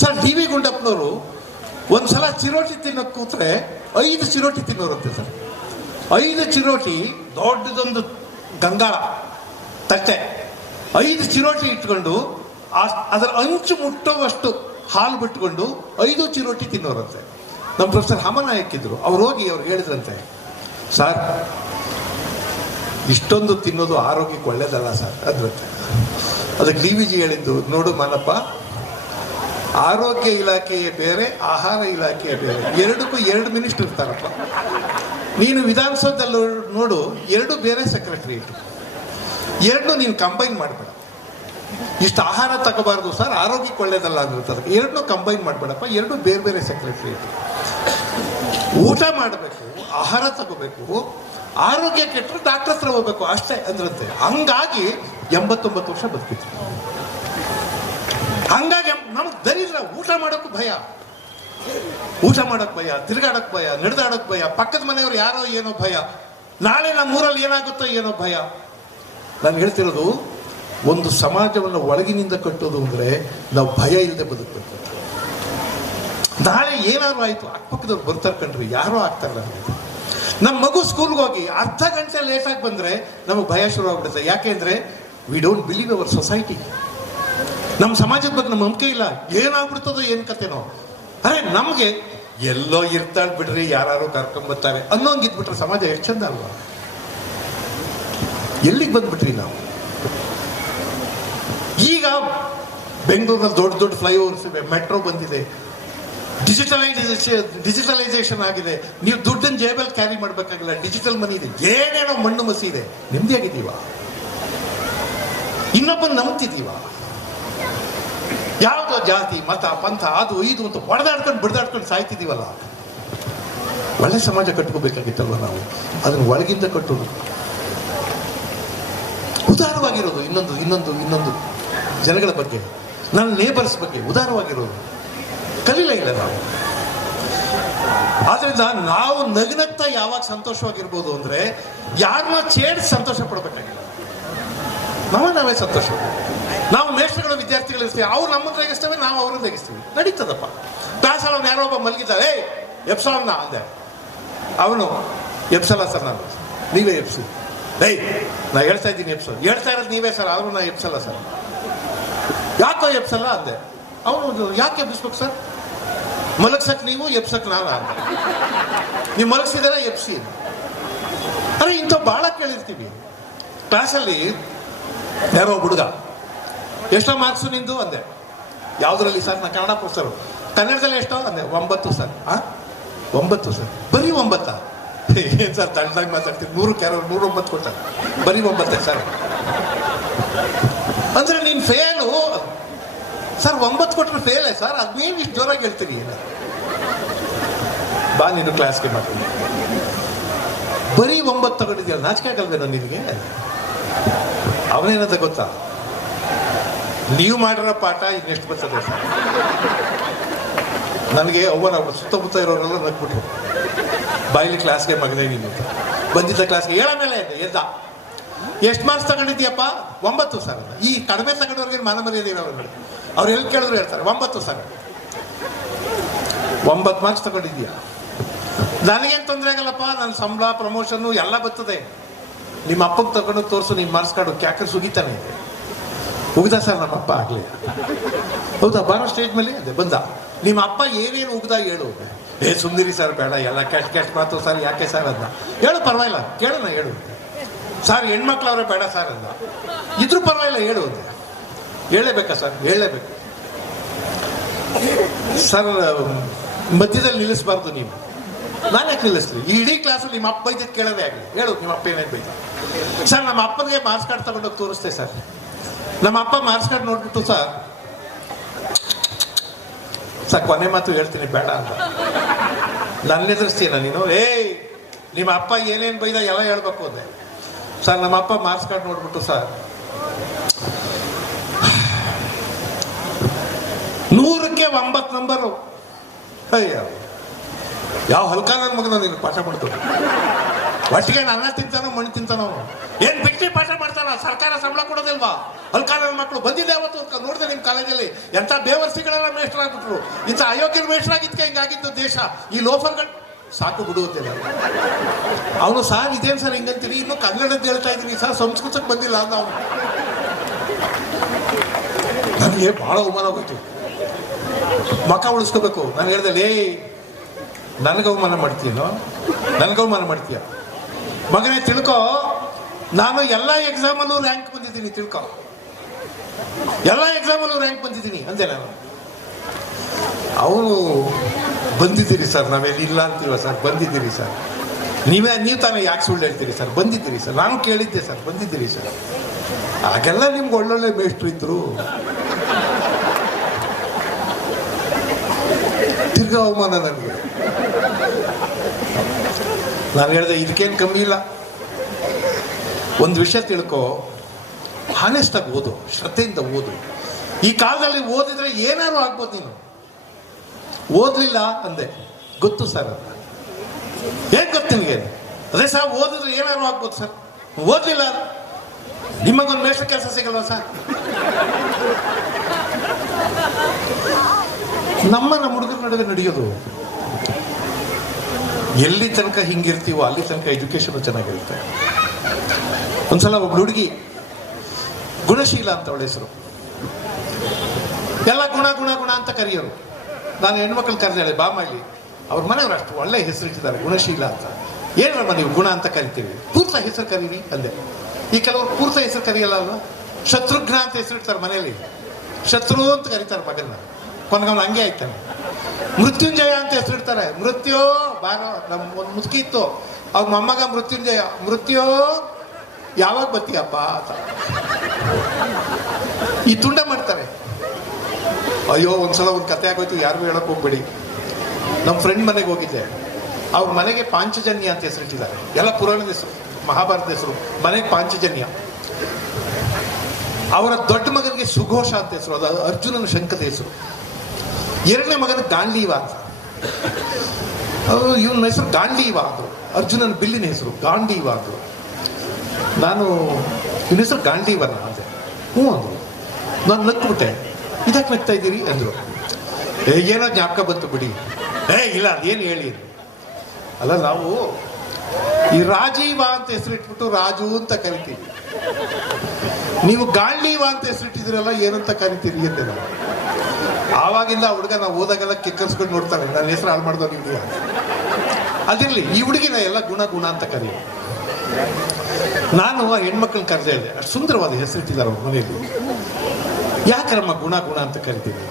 Sir, D V ಗುಂಡಪ್ಪನವರು ಒಂದ್ಸಲ ಚಿರೋಟಿ ತಿನ್ನೋಕೆ ಕೂತ್ರೆ ಐದು ಚಿರೋಟಿ ತಿನ್ನೋರಂತೆ ಸರ್. ಐದು ಚಿರೋಟಿ ದೊಡ್ಡದೊಂದು ಗಂಗಾಳ, ತಟ್ಟೆ. ಐದು ಚಿರೋಟಿ ಇಟ್ಕೊಂಡು ಅದರ ಅಂಚು ಮುಟ್ಟುವಷ್ಟು ಹಾಲು ಬಿಟ್ಕೊಂಡು ಐದು ಚಿರೋಟಿ ತಿನ್ನೋರಂತೆ. ನಮ್ಮ ಪ್ರೊಫೆಸರ್ ಹಮನಾಯಕ್ ಇದ್ರು, ಅವ್ರು ಹೋಗಿ ಅವ್ರು ಹೇಳಿದ್ರಂತೆ, ಸರ್, ಇಷ್ಟೊಂದು ತಿನ್ನೋದು ಆರೋಗ್ಯಕ್ಕೆ ಒಳ್ಳೇದಲ್ಲ ಸರ್, ಅದ್ರಂತೆ. ಅದಕ್ಕೆ ಡಿ ವಿ ಜಿ ಹೇಳಿದ್ದು, ನೋಡು ಮಾನಪ್ಪ ಆರೋಗ್ಯ ಇಲಾಖೆಯೇ ಬೇರೆ, ಆಹಾರ ಇಲಾಖೆಯ ಬೇರೆ. ಎರಡಕ್ಕೂ ಎರಡು ಮಿನಿಸ್ಟರ್ ಇರ್ತಾರಪ್ಪ. ನೀನು ವಿಧಾನಸೌಧದಲ್ಲಿ ನೋಡು, ಎರಡು ಬೇರೆ ಸೆಕ್ರೆಟರಿಯೇಟ್ ಎರಡು ನೀನು ಕಂಬೈನ್ ಮಾಡಬೇಡ. ಇಷ್ಟು ಆಹಾರ ತಗೋಬಾರ್ದು ಸರ್, ಆರೋಗ್ಯಕ್ಕೆ ಒಳ್ಳೇದಲ್ಲ ಅಂದಿರ್ತಾರೆ ಎರಡನ್ನೂ ಕಂಬೈನ್ ಮಾಡಬೇಡಪ್ಪ, ಎರಡು ಬೇರೆ ಬೇರೆ ಸೆಕ್ರೆಟರಿಯೇಟ್ ಊಟ ಮಾಡಬೇಕು, ಆಹಾರ ತಗೋಬೇಕು, ಆರೋಗ್ಯ ಕೆಟ್ಟರೆ ಡಾಕ್ಟರ್ ಹತ್ರ ಹೋಗ್ಬೇಕು, ಅಷ್ಟೇ ಅಂದ್ರಂತೆ. ಹಂಗಾಗಿ ಎಂಬತ್ತೊಂಬತ್ತು ವರ್ಷ ಬದುಕಿದ್ರು ನಮ್ಗೆ ದರಿದ್ರ ಊಟ ಮಾಡೋಕ್ಕೂ ಭಯ. ಊಟ ಮಾಡೋಕ್ ಭಯ, ತಿರುಗಾಡಕ್ ಭಯ, ನಡೆದಾಡಕ್ ಭಯ, ಪಕ್ಕದ ಮನೆಯವರು ಯಾರೋ ಏನೋ ಭಯ, ನಾಳೆ ನಮ್ಮ ಊರಲ್ಲಿ ಏನಾಗುತ್ತೋ ಏನೋ ಭಯ. ನಾನು ಹೇಳ್ತಿರೋದು, ಒಂದು ಸಮಾಜವನ್ನು ಒಳಗಿನಿಂದ ಕಟ್ಟೋದು ಅಂದರೆ ನಾವು ಭಯ ಇಲ್ಲದೆ ಬದುಕಬೇಕು. ನಾಳೆ ಏನಾದ್ರು ಆಯ್ತು, ಅಕ್ಕಪಕ್ಕದವ್ರು ಬರ್ತಾರೆ ಕಣ್ರಿ, ಯಾರೋ ಆಗ್ತಾರಲ್ಲ ನಮ್ಮ ಮಗು ಸ್ಕೂಲ್ಗೆ ಹೋಗಿ ಅರ್ಧ ಗಂಟೆ ಲೇಟಾಗಿ ಬಂದ್ರೆ ನಮಗೆ ಭಯ ಶುರು ಆಗ್ಬಿಡುತ್ತೆ ಯಾಕೆಂದ್ರೆ we don't believe our society ನಮ್ಮ ಸಮಾಜದ ಬಗ್ಗೆ ನಮ್ಮ ನಂಬಿಕೆ ಇಲ್ಲ. ಏನಾಗ್ಬಿಡ್ತದೋ ಏನು ಕತೆನೋ. ಅರೆ, ನಮಗೆ ಎಲ್ಲೋ ಇರ್ತಾಳೆ ಬಿಡ್ರಿ ಯಾರು ಅನ್ನೋಂಗೆ ಇದ್ಬಿಟ್ರೆ ಸಮಾಜ ಎಷ್ಟು ಚಂದ ಅಲ್ವಾ? ಎಲ್ಲಿಗೆ ಬಂದ್ಬಿಟ್ರಿ ನಾವು? ಈಗ ಬೆಂಗಳೂರಲ್ಲಿ ದೊಡ್ಡ ದೊಡ್ಡ ಫ್ಲೈಓವರ್ಸ್ ಇವೆ ಮೆಟ್ರೋ ಬಂದಿದೆ. ಡಿಜಿಟಲೈಸೇಷನ್ ಡಿಜಿಟಲೈಸೇಷನ್ ಆಗಿದೆ. ನೀವು ದುಡ್ಡನ್ನು ಜೇಬಲ್ಲಿ ಕ್ಯಾರಿ ಮಾಡಬೇಕಾಗಿಲ್ಲ. ಡಿಜಿಟಲ್ ಮನಿ ಇದೆ. ಏನೇನೋ ಮಣ್ಣು ಮಸಿ ಇದೆ. ನೆಮ್ಮದಿಯಾಗಿದ್ದೀವ? ಇನ್ನೊಬ್ಬನ ನಂಬ್ತಿದ್ದೀವ? ಯಾವುದೋ ಜಾತಿ, ಮತ, ಪಂಥ, ಅದು, ಇದು ಅಂತ ಹೊಡೆದಾಡ್ಕೊಂಡು ಬಿಡ್ದಾಡ್ಕೊಂಡು ಸಾಯ್ತಿದ್ದೀವಲ್ಲ ಒಳ್ಳೆ ಸಮಾಜ ಕಟ್ಕೋಬೇಕಾಗಿತ್ತಲ್ವ ನಾವು? ಅದನ್ನು ಒಳಗಿಂದ ಕಟ್ಟೋದು. ಉದಾರವಾಗಿರೋದು ಇನ್ನೊಂದು ಇನ್ನೊಂದು ಇನ್ನೊಂದು ಜನಗಳ ಬಗ್ಗೆ. ನನ್ನ ನೇಬರ್ಸ್ ಬಗ್ಗೆ ಉದಾರವಾಗಿರೋದು. ಕಲೀಲೇ ಇಲ್ಲ ನಾವು. ಆದ್ರಿಂದ ನಾವು ನಗ್ನಗ್ತಾ ಯಾವಾಗ ಸಂತೋಷವಾಗಿರ್ಬೋದು ಅಂದ್ರೆ, ಯಾರನ್ನ ಚೇಡ್ ಸಂತೋಷ ಪಡ್ಬೇಕಾಗಿಲ್ಲ. ನಾವೇ ನಾವೇ ಸಂತೋಷ. ನಾವು ಮೇಷ್ಟ್ರುಗಳ ವಿದ್ಯಾರ್ಥಿಗಳು ಇರ್ತೀವಿ. ಅವ್ರು ನಮ್ಮನ್ನು ರೇಗಿಸ್ತೇವೆ ನಾವು ಅವ್ರನ್ನ ರೇಗಿಸ್ತೀವಿ ನಡೀತದಪ್ಪ. ಅವ್ನು ಯಾರೋ ಒಬ್ಬ ಮಲಗಿದ್ದ ಏಯ್ ಎಪ್ಸವನ್ನ ಅಂದೆ. ಅವನು ಎಪ್ಸಲ ಸರ್ ನಾನು. ನೀವೇ ಎಪ್ಸು ಡೈ ನಾ ಹೇಳ್ತಾ ಇದ್ದೀನಿ ಎಪ್ಸಲ್ ಹೇಳ್ತಾ ಇರೋದು ನೀವೇ ಸರ್, ಆದರೂ ನಾ ಎಪ್ಸಲ್ಲ ಸರ್. ಯಾಕೋ ಎಪ್ಸಲ್ಲ ಅಂದೆ. ಅವನು ಯಾಕೆ ಎಬ್ಬಿಸ್ಬೇಕು ಸರ್? ಮಲಗ್ಸಕ್ ನೀವು ಎಪ್ಸಕ್ ನಾನು? ಅಂದೆ. ನೀವು ಮಲಗಿಸಿದಾರ ಎಪ್ಸಿ ಅರೆ ಇಂಥ ಭಾಳ ಕೇಳಿರ್ತೀವಿ. ಕ್ಲಾಸಲ್ಲಿ ಯಾರೋ ಹುಡುಗ ಎಷ್ಟೋ ಮಾರ್ಕ್ಸ್ ನಿಂದು? ಅಂದೆ. ಯಾವುದರಲ್ಲಿ ಸರ್? ನಾ ಕನ್ನಡ ಪ್ರೊಫೆಸರು ಕನ್ನಡದಲ್ಲಿ ಎಷ್ಟೋ? ಅಂದೆ. ಒಂಬತ್ತು ಸರ್. ಆ? ಒಂಬತ್ತು ಸರ್. ಬರೀ ಒಂಬತ್ತಾ? ಏನು ಸರ್ ತಣ್ಣಾಗಿ ಮಾತಾಡ್ತೀನಿ ನೂರು ಕ್ಯಾರೋ ನೂರ ಒಂಬತ್ತು ಕೊಟ್ಟ. ಬರೀ ಒಂಬತ್ತೇ ಸರ್? ಅಂದ್ರೆ ನೀನು ಫೇಲು ಸರ್, ಒಂಬತ್ತು ಕೊಟ್ಟರೆ ಫೇಲೇ ಸರ್? ಅದು ನೀವು ಇಷ್ಟು ಜೋರಾಗಿ ಹೇಳ್ತೀರಿ ಬಾ, ನೀನು ಕ್ಲಾಸ್ಗೆ ಮಾತಾಡಿ ಬರೀ ಒಂಬತ್ತು ತಗೊಂಡಿದ್ಯಲ್ಲ ನಾಚಿಕೆ ಆಗಲ್ವೇನೋ ನಿನಗೆ? ಅವನೇನಂತ ಗೊತ್ತಾ? ನೀವು ಮಾಡಿರೋ ಪಾಠ ಇನ್ನೆಷ್ಟು ಬರ್ತದೆ ನನಗೆ ಅವ್ವನ ಅವ್ರ ಸುತ್ತಮುತ್ತ ಇರೋರೆಲ್ಲ ನಗ್ಬಿಟ್ರು. ಬಾಯಿಲಿ ಕ್ಲಾಸ್ಗೆ ಮಗನೇ ನೀನು. ಬಂದಿದ್ದ ಕ್ಲಾಸ್ಗೆ ಏಳ ಮೇಲೆ ಎದ್ದ ಎದ್ದ. ಎಷ್ಟು ಮಾರ್ಕ್ಸ್ ತಗೊಂಡಿದ್ಯಪ್ಪ? ಒಂಬತ್ತು ಸಾವಿರ ಈ ಕಡಿಮೆ ತಗೊಂಡವ್ರಿಗೆ ಮಾನ ಮರ್ಯಾದೆ ಇರೋರು ಅವ್ರು ಎಲ್ಲಿ ಕೇಳಿದ್ರು ಹೇಳ್ತಾರೆ, ಒಂಬತ್ತು ಸಾವಿರ ಒಂಬತ್ತು ಮಾರ್ಕ್ಸ್ ತಗೊಂಡಿದ್ಯಾ? ನನಗೇನು ತೊಂದರೆ ಆಗಲ್ಲಪ್ಪ, ನನ್ನ ಸಂಬಳ ಪ್ರಮೋಷನ್ನು ಎಲ್ಲ ಬರ್ತದೆ. ನಿಮ್ಮ ಅಪ್ಪಗೆ ತಗೊಂಡು ತೋರಿಸು ನಿಮ್ಮ ಮಾರ್ಕ್ಸ್ ಕಾರ್ಡು ಕ್ಯಾಕರ್ ಸುಗಿತಾನೆ. ಉಗ್ದ ಸರ್ ನಮ್ಮ ಅಪ್ಪ ಆಗಲಿ ಹೌದಾ? ಬಾರೋ ಸ್ಟೇಜ್ ಮೇಲೆ ಅದೇ, ಬಂದ. ನಿಮ್ಮ ಅಪ್ಪ ಏನೇನು ಉಗ್ದ ಹೇಳು? ಏ, ಸುಂದಿರಿ ಸರ್, ಬೇಡ, ಎಲ್ಲ ಕೆಟ್ಟ ಕೆಟ್ಟ ಮಾತು ಸರ್, ಯಾಕೆ ಸರ್ ಅದನ್ನ ಹೇಳು, ಪರವಾಗಿಲ್ಲ. ಕೇಳೋಣ, ಹೇಳು. ಸರ್, ಹೆಣ್ಮಕ್ಳವ್ರೆ ಬೇಡ ಸರ್ ಅಂದ. ಇದ್ರೂ ಪರವಾಗಿಲ್ಲ, ಹೇಳು ಅಂದೆ ಹೇಳಲೇಬೇಕಾ ಸರ್? ಹೇಳಲೇಬೇಕು ಸರ್, ಮಧ್ಯದಲ್ಲಿ ನಿಲ್ಲಿಸಬಾರ್ದು ನೀವು. ನಾನು ನಿಲ್ಲಿಸ್ತೀನಿ ಈ ಇಡೀ ಕ್ಲಾಸಲ್ಲಿ ನಿಮ್ಮ ಅಪ್ಪ ಬೈದಿದ್ದು ಕೇಳೋದೇ ಆಗಲಿ. ಹೇಳು, ನಿಮ್ಮ ಅಪ್ಪ ಏನೇನು ಬೈದ ಸರ್, ನಮ್ಮ ಅಪ್ಪನಿಗೆ ಮಾರ್ಕ್ಸ್ ಕಾರ್ಡ್ ತಗೊಂಡೋಗಿ ತೋರಿಸ್ತೆ ಸರ್. ನಮ್ಮ ಅಪ್ಪ ಮಾರ್ಕ್ಸ್ ಕಾರ್ಡ್ ನೋಡ್ಬಿಟ್ಟು ಸರ್ ಸರ್, ಕೊನೆ ಮಾತು ಹೇಳ್ತೀನಿ, ಬೇಡ ಅಂತ. ನನ್ನ ಎದುರಿಸ್ತೀನ ನೀನು. ಏಯ್, ನಿಮ್ಮ ಅಪ್ಪ ಏನೇನು ಬೈದ ಎಲ್ಲ ಹೇಳ್ಬೇಕು ಅಂದೆ. ಸರ್ ನಮ್ಮ ಅಪ್ಪ ಮಾರ್ಸ್ಕೊಂಡು ನೋಡ್ಬಿಟ್ಟು ಸರ್, ನೂರಕ್ಕೆ ಒಂಬತ್ತು ನಂಬರು. ಅಯ್ಯ, ಯಾವ ಹಲ್ಕ ನನ್ನ ಮಗನ ನೀನು ಪಾಠ ಮಾಡ್ತು ಒಟ್ಟಿಗೆ ಅನ್ನ ತಿಂತಾನೋ, ಮಣ್ಣು ತಿಂತಾನೋ. ಏನ್ ಬಿಟ್ಟಿ ಪಾಠ ಮಾಡ್ತಾನ? ಸರ್ಕಾರ ಸಂಬಳ ಕೊಡೋದಿಲ್ವಾ? ಅಲ್ಕಾಲ ಮಕ್ಕಳು ಬಂದಿದ್ದೆ ಅವತ್ತು ನೋಡಿದೆ ನಿಮ್ಮ ಕಾಲೇಜಲ್ಲಿ. ಎಂಥ ಬೇವರ್ಸಿಗಳೆಲ್ಲ ಮೇಷ್ಟ್ರಾಗ್ಬಿಟ್ರು ಇಂಥ ಮೇಸ್ಟರ್ ಮೇಷ್ಟ್ರಾಗಿದ್ಕೆ ಹಿಂಗಾಗಿದ್ದು ದೇಶ. ಈ ಲೋಫರ್ಗಳು ಸಾಕು ಬಿಡುವುದಿಲ್ಲ ಅವನು ಸಾರ್, ಇದೇನು ಸರ್ ಹಿಂಗಂತೀರಿ? ಇನ್ನು ಕನ್ನಡದ ಹೇಳ್ತಾ ಇದ್ದೀನಿ. ಸರ್, ಸಂಸ್ಕೃತಕ್ಕೆ ಬಂದಿಲ್ಲ ಅಂದ ಅವನು. ನನಗೆ ಬಹಳ ಅವಮಾನ ಹೋಗುತ್ತೆ ಮಕ ಉಳಿಸ್ಕೋಬೇಕು. ನಾನು ಹೇಳ್ದೆ, ಲೇ, ನನಗೆ ಅವಮಾನ ಮಾಡ್ತೀಯನೋ ನನಗೆ ಅವಮಾನ ಮಾಡ್ತೀಯ? ಮಗನೇ, ತಿಳ್ಕೊ. ನಾನು ಎಲ್ಲ ಎಕ್ಸಾಮಲ್ಲೂ ರ್ಯಾಂಕ್ ಬಂದಿದ್ದೀನಿ, ತಿಳ್ಕೊ. ಎಲ್ಲ ಎಕ್ಸಾಮಲ್ಲೂ ರ್ಯಾಂಕ್ ಬಂದಿದ್ದೀನಿ, ಅಂದೆ ನಾನು. ಅವನು ಬಂದಿದ್ದೀರಿ ಸರ್, ನಾವೇನು ಇಲ್ಲ ಅಂತೀವ ಸರ್, ಬಂದಿದ್ದೀರಿ ಸರ್. ನೀವೇ, ನೀವು ತಾನೇ ಯಾಕೆ ಸುಳ್ಳು ಹೇಳ್ತೀರಿ ಸರ್, ಬಂದಿದ್ದೀರಿ ಸರ್. ನಾನು ಕೇಳಿದ್ದೆ ಸರ್, ಬಂದಿದ್ದೀರಿ ಸರ್. ಆಗೆಲ್ಲ ನಿಮ್ಗೆ ಒಳ್ಳೊಳ್ಳೆ ಮೇಷ್ಟ್ರು ಇದ್ರು. ತಿರ್ಗಾ ಅವಮಾನ ನನಗೆ. ನಾನು ಹೇಳಿದೆ ಇದಕ್ಕೇನು ಕಮ್ಮಿ ಇಲ್ಲ. ಒಂದು ವಿಷಯ ತಿಳ್ಕೊ. ಹಾನೆಸ್ಟಾಗಿ ಓದು, ಶ್ರದ್ಧೆಯಿಂದ ಓದು. ಈ ಕಾಲದಲ್ಲಿ ಓದಿದ್ರೆ ಏನಾದ್ರು ಆಗ್ಬೋದು ನೀನು. ಓದಲಿಲ್ಲ ಅಂದೆ. ಗೊತ್ತು ಸರ್ ಅಂತ ಏನು ಗೊತ್ತು ನಿಮಗೆ ಅದೇ ಸರ್, ಓದಿದ್ರೆ ಏನಾದ್ರು ಆಗ್ಬೋದು ಸರ್. ಓದಲಿಲ್ಲ ನಿಮಗೊಂದು ಮೇಷ್ಟ್ರ ಕೆಲಸ ಸಿಗಲ್ವಾ ಸರ್? ನಮ್ಮ ನಮ್ಮ ಹುಡುಗರ ನಡುವೆ ನಡೆಯೋದು. ಎಲ್ಲಿ ತನಕ ಹಿಂಗಿರ್ತೀವೋ ಅಲ್ಲಿ ತನಕ ಎಜುಕೇಶನ್ ಚೆನ್ನಾಗಿರುತ್ತೆ. ಒಂದ್ಸಲ ಒಬ್ಬ ಹುಡುಗಿ, ಗುಣಶೀಲ ಅಂತ ಅವಳ ಹೆಸರು. ಎಲ್ಲ ಗುಣ ಗುಣ ಗುಣ ಅಂತ ಕರೆಯೋರು. ನಾನು ಹೆಣ್ಮಕ್ಳು ಹೇಳಿ ಬಾಮಲ್ಲಿ ಅವ್ರ ಮನೆಯವರು ಅಷ್ಟು ಒಳ್ಳೆ ಹೆಸರು ಇಟ್ಟಿದ್ದಾರೆ, ಗುಣಶೀಲ ಅಂತ. ಏನಮ್ಮ ನೀವು ಗುಣ ಅಂತ ಕರಿತೀವಿ ಪೂರ್ತ ಹೆಸರು ಕರೀರಿ, ಅಂದೆ. ಈ ಕೆಲವರು ಪೂರ್ತ ಹೆಸರು ಕರೆಯಲ್ಲ ಅಲ್ವಾ ಶತ್ರುಘ್ನ ಅಂತ ಹೆಸರು ಇಡ್ತಾರೆ ಮನೆಯಲ್ಲಿ. ಶತ್ರು ಅಂತ ಕರೀತಾರೆ ಮಗನ ಕೊನೆಗವನು ಹಂಗೆ ಆಯ್ತಾನೆ ಮೃತ್ಯುಂಜಯ ಅಂತ ಹೆಸರಿಡ್ತಾರೆ ಮೃತ್ಯು ಬಾರೋ ನಮ್ಮ ಒಂದು ಮುದುಕಿ ಇತ್ತು. ಅವ್ರ ಮೊಮ್ಮಗ ಮೃತ್ಯುಂಜಯ. ಮೃತ್ಯು, ಯಾವಾಗ ಬರ್ತೀಯಪ್ಪ ಅಂತ. ಈ ತುಂಡ ಮಾಡ್ತಾರೆ. ಅಯ್ಯೋ, ಒಂದ್ಸಲ ಒಂದು ಕತೆ ಆಗೋಯ್ತು, ಯಾರಿಗೂ ಹೇಳಕ್ ಹೋಗ್ಬೇಡಿ. ನಮ್ಮ ಫ್ರೆಂಡ್ ಮನೆಗೆ ಹೋಗಿದ್ದೆ. ಅವ್ರ ಮನೆಗೆ ಪಾಂಚಜನ್ಯ ಅಂತ ಹೆಸರಿಟ್ಟಿದ್ದಾರೆ ಎಲ್ಲ ಪುರಾಣದ ಹೆಸರು ಮಹಾಭಾರತ ಹೆಸರು. ಮನೆಗೆ ಪಾಂಚಜನ್ಯ. ಅವರ ದೊಡ್ಡ ಮಗನಿಗೆ ಸುಘೋಷ ಅಂತ ಹೆಸರು. ಅದು ಅರ್ಜುನನ ಶಂಕದ ಹೆಸರು. ಎರಡನೇ ಮಗನ ಗಾಂಡೀವ. ಇವನ ಹೆಸರು ಗಾಂಡೀವ ಅದು. ಅರ್ಜುನನ ಬಿಲ್ಲಿನ ಹೆಸರು ಗಾಂಡೀವ ಅದು. ನಾನು ಇವನ ಹೆಸರು ಗಾಂಡೀವನ ಅಂದೆ. ಹ್ಞೂ ಅಂದ್ರು. ನಾನು ನಕ್ಬಿಟ್ಟೆ ಇದಕ್ಕೆ ನಗ್ತಾ ಇದ್ದೀರಿ ಅಂದರು. ಏ, ಏನೋ ಜ್ಞಾಪಕ ಬಂತು ಬಿಡಿ. ಏ, ಇಲ್ಲ, ಅದೇನು ಹೇಳಿ. ಅಲ್ಲ, ನಾವು ಈ ರಾಜೀವ ಅಂತ ಹೆಸರಿಟ್ಬಿಟ್ಟು ರಾಜು ಅಂತ ಕರಿತೀವಿ. ನೀವು ಗಾಂಡೀವ ಅಂತ ಹೆಸರಿಟ್ಟಿದ್ದೀರಲ್ಲ, ಏನಂತ ಕರಿತೀರಿ ಅಂತ ಆವಾಗಿಂದ ಹುಡುಗ ನಾವು ಹೋದಾಗೆಲ್ಲ ಕಿಕ್ಕರ್ಸ್ಕೊಂಡು ನೋಡ್ತಾನೆ. ನನ್ನ ಹೆಸರು ಹಾಳು ಮಾಡ್ದವ್ ನಿಮ್ಗೆ ಅದಿರಲಿ, ಈ ಹುಡುಗಿನ ಎಲ್ಲ ಗುಣ ಗುಣ ಅಂತ ಕರೀ ನಾನು ಆ ಹೆಣ್ಮಕ್ಳನ್ನ ಕರೆದೇ ಇದ್ದೆ. ಅಷ್ಟು ಸುಂದರವಾದ ಹೆಸರಿಟ್ಟಿದ್ದಾರೆ ಅವ್ರ ಮನೆಯಲ್ಲಿ. ಯಾಕ್ರಮ್ಮ ಗುಣ ಗುಣ ಅಂತ ಕರಿತೀವಿ